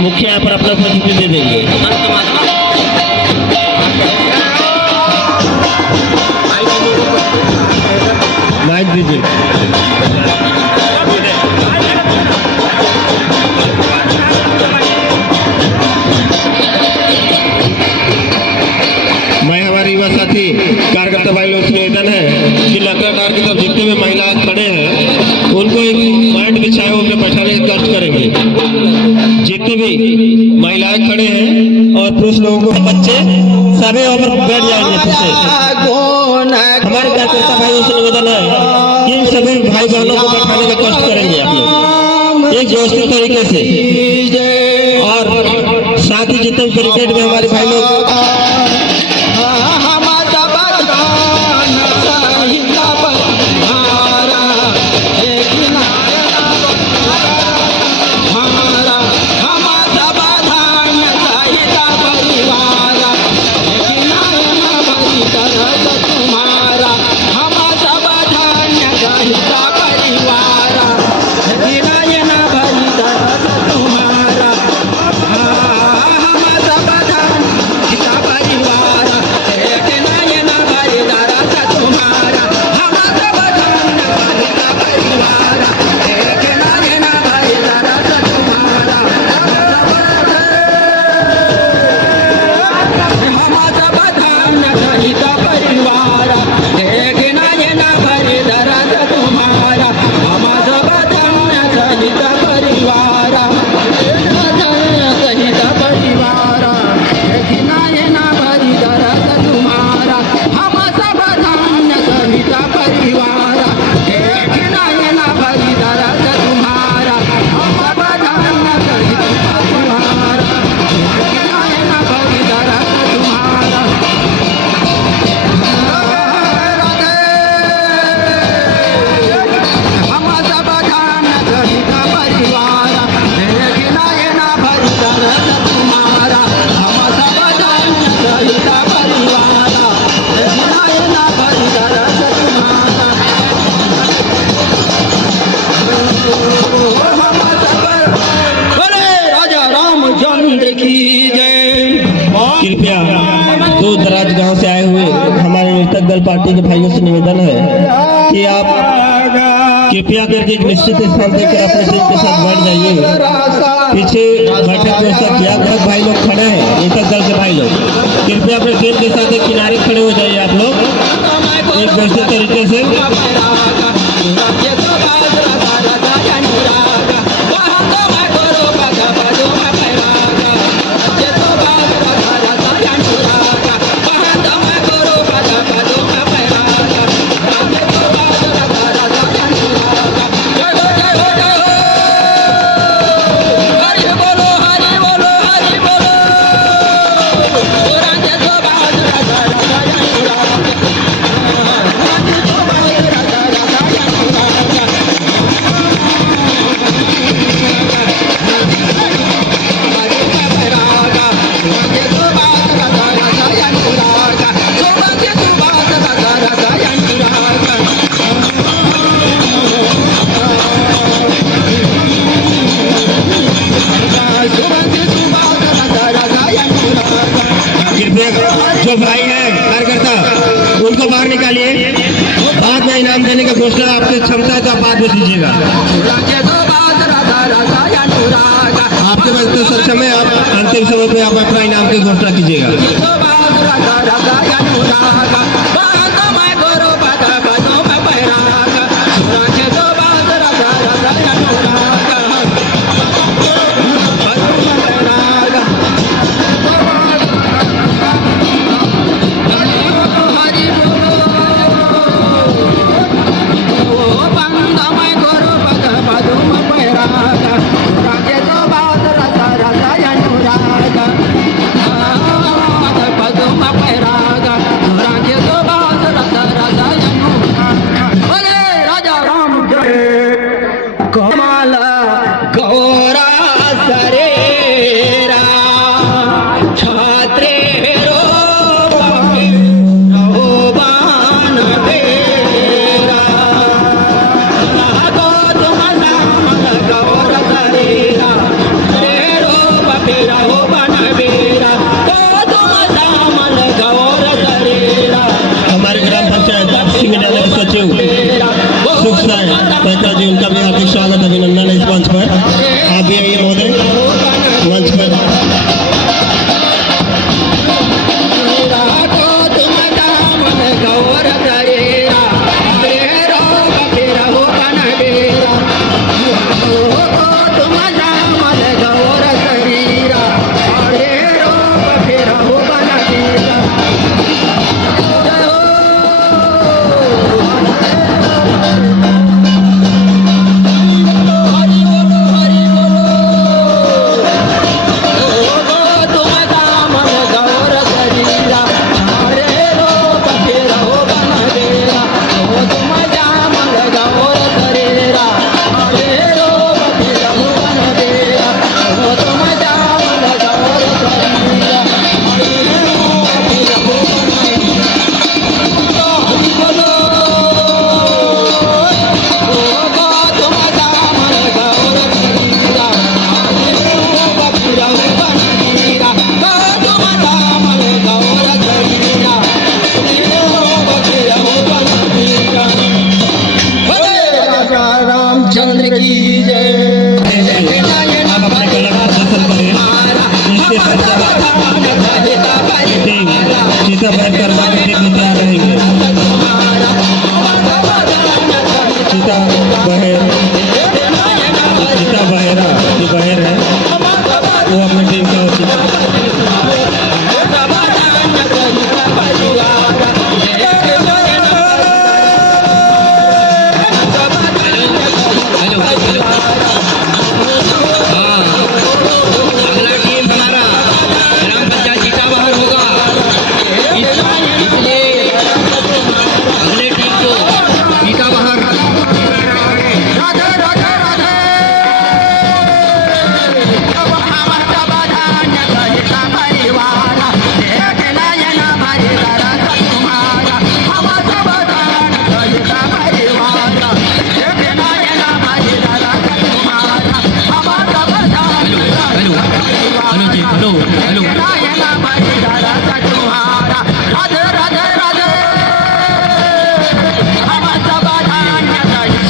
मुखिया यहाँ पर अपना उपस्थिति दे देंगे। माइक दीजिए। मैं हमारे युवा साथी कार्यकर्ता भाई लोग से निवेदन है कि लखनऊ की तरफ जितने भी महिलाएं खड़े हैं उनको एक पॉइंट बिछाए हुए बैठाने का कष्ट करेंगे। जितने भी महिलाएं खड़े हैं और पुरुष लोगों को बच्चे सभी ऊपर बैठ जाएंगे पीछे। हमारे कार्यकर्ता भाइयों से निवेदन है कि इन सभी भाई बहनों को बैठाने का कष्ट करेंगे आप लोग एक व्यवस्थित तरीके से। और साथ ही जितने क्रिकेट में हमारे भाई लोग कृपया दूर दराज गांव से आए हुए हमारे नृतक दल पार्टी के भाइयों से निवेदन है कि आप कृपया करके एक निश्चित स्थान देकर अपने टीम के साथ बैठ जाइए। पीछे बैठक में सब ज्ञात भाई लोग खड़े हैं, नृतक दल के भाई लोग कृपया अपने टीम के साथ एक किनारे खड़े हो जाइए आप लोग एक व्यवस्थित तरीके से। जो भाई है कार्यकर्ता उनको बाहर निकालिए। बाद में इनाम देने का घोषणा आपकी क्षमता है तो आप बाद में दीजिएगा। आपके पास तो सक्षम है, आप अंतिम समय पे आप अपना इनाम की घोषणा कीजिएगा। Raja हेलो हेलो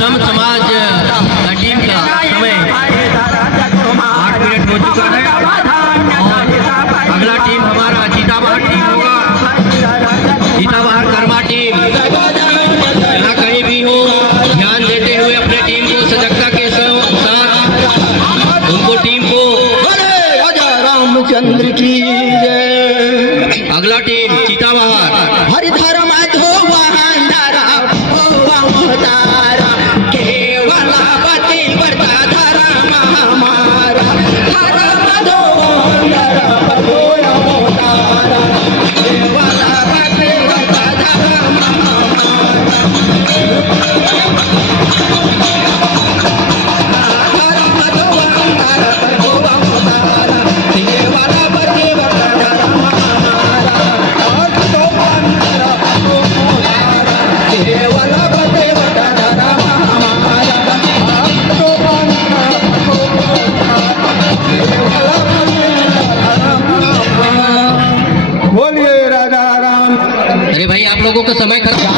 सम समाज टीम का समय 8 मिनट हो चुका है और अगला टीम हमारा चीताबहार टीम होगा। चीताबहार कर्मा टीम यहाँ कहीं भी हो ध्यान देते हुए अपने टीम को सजगता के साथ उनको टीम को रामचंद्र की जय। अगला टीम चीताबहार हरिधर माधो वहांधारा अवतारा केवला पति वर्ताधारा महामारा हर माधो वहांधारा अवतारा केवला पति वर्ताधारा अरे भाई आप लोगों का समय खराब